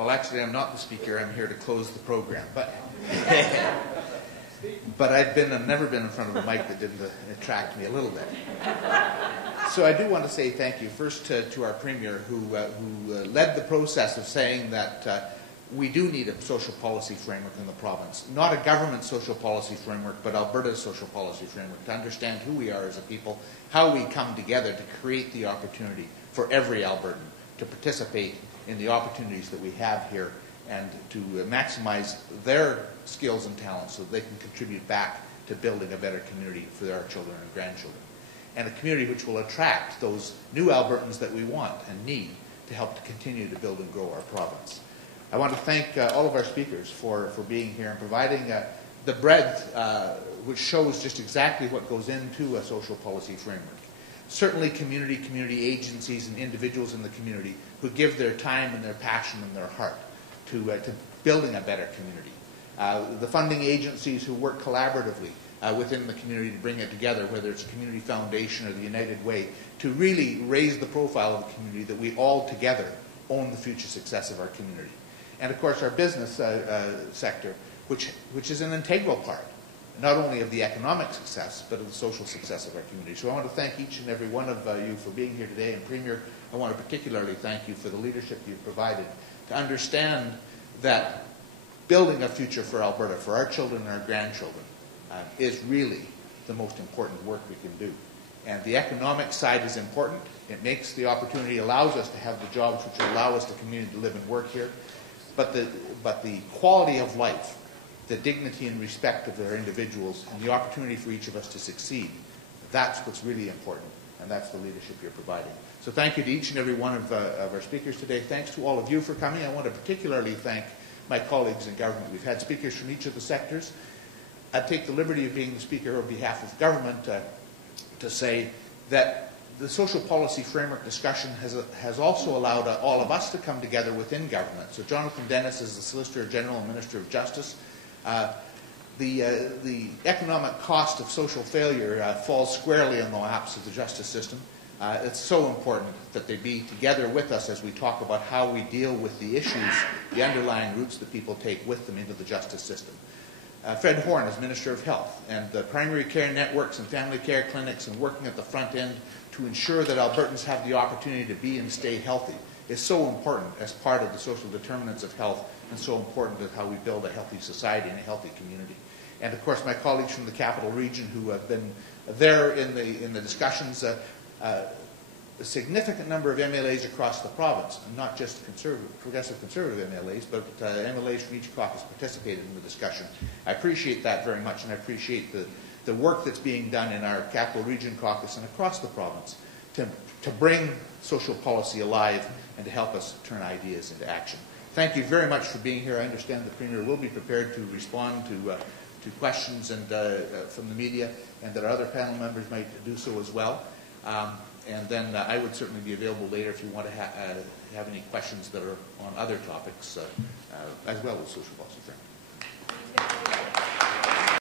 Well, actually, I'm not the speaker. I'm here to close the program. But I've never been in front of a mic that didn't attract me a little bit. So I do want to say thank you first to our Premier, who led the process of saying that we do need a social policy framework in the province. Not a government social policy framework, but Alberta's social policy framework, to understand who we are as a people, how we come together to create the opportunity for every Albertan to participate in the opportunities that we have here and to maximize their skills and talents so that they can contribute back to building a better community for our children and grandchildren. And a community which will attract those new Albertans that we want and need to help to continue to build and grow our province. I want to thank all of our speakers for being here and providing the breadth which shows just exactly what goes into a social policy framework. Certainly community agencies and individuals in the community who give their time and their passion and their heart to building a better community. The funding agencies who work collaboratively within the community to bring it together, whether it's Community Foundation or the United Way, to really raise the profile of the community that we all together own the future success of our community. And of course our business sector, which is an integral part, not only of the economic success, but of the social success of our community. So I want to thank each and every one of you for being here today. And Premier, I want to particularly thank you for the leadership you've provided to understand that building a future for Alberta, for our children and our grandchildren, is really the most important work we can do. And the economic side is important. It makes the opportunity, allows us to have the jobs which allow us to continue to live and work here. But the quality of life, the dignity and respect of their individuals, and the opportunity for each of us to succeed, that's what's really important, and that's the leadership you're providing. So thank you to each and every one of our speakers today. Thanks to all of you for coming. I want to particularly thank my colleagues in government. We've had speakers from each of the sectors. I take the liberty of being the speaker on behalf of government to say that the social policy framework discussion has also allowed all of us to come together within government. So Jonathan Dennis is the Solicitor General and Minister of Justice. The economic cost of social failure falls squarely in the laps of the justice system. It's so important that they be together with us as we talk about how we deal with the issues, the underlying roots that people take with them into the justice system. Fred Horn is Minister of Health, and the primary care networks and family care clinics and working at the front end to ensure that Albertans have the opportunity to be and stay healthy is so important as part of the social determinants of health and so important as how we build a healthy society and a healthy community. And of course my colleagues from the Capital Region who have been there in the discussions, a significant number of MLAs across the province, and not just progressive conservative MLAs, but MLAs from each caucus participated in the discussion. I appreciate that very much, and I appreciate the work that's being done in our Capital Region caucus and across the province to bring social policy alive and to help us turn ideas into action. Thank you very much for being here. I understand the Premier will be prepared to respond to questions and from the media, and that our other panel members might do so as well. And then I would certainly be available later if you want to have any questions that are on other topics as well as social policy framework.